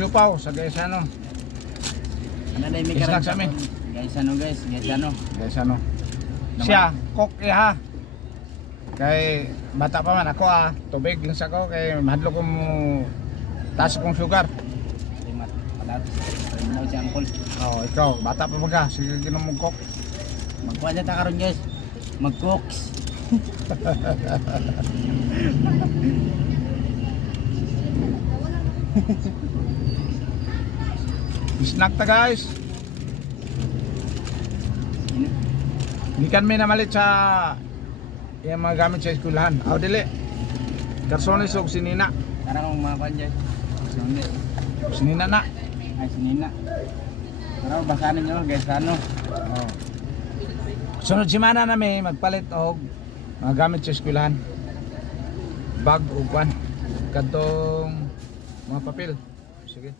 siupaw sa Gaisano. Ano na yung Snack sa amin. Guys, ano guys? Gaisano. Siya, cook ha. Kay bata pa man ako tubig lang sa ko kay mahadlo ko mo taas kong sugar. Palatos. Ano si Uncle? Oh, ikaw, bata pa ka, sige ginom mo cook. Magkuha dyan ta karon guys. Mag-cooks. Snack ta guys. Hindi kami namalit sa yung mga gamit sa eskwelahan. Aw dili. Garsones og sinina. Tara kong mga kuha dyan. Sunday. Sinina na. Ay, sinina. Tara, basahin nyo guys. Ano? Oh. Sunod semana namin magpalit og mga gamit sa eskwelahan. Bag ug kwan. Kadtong mga papel. Sige.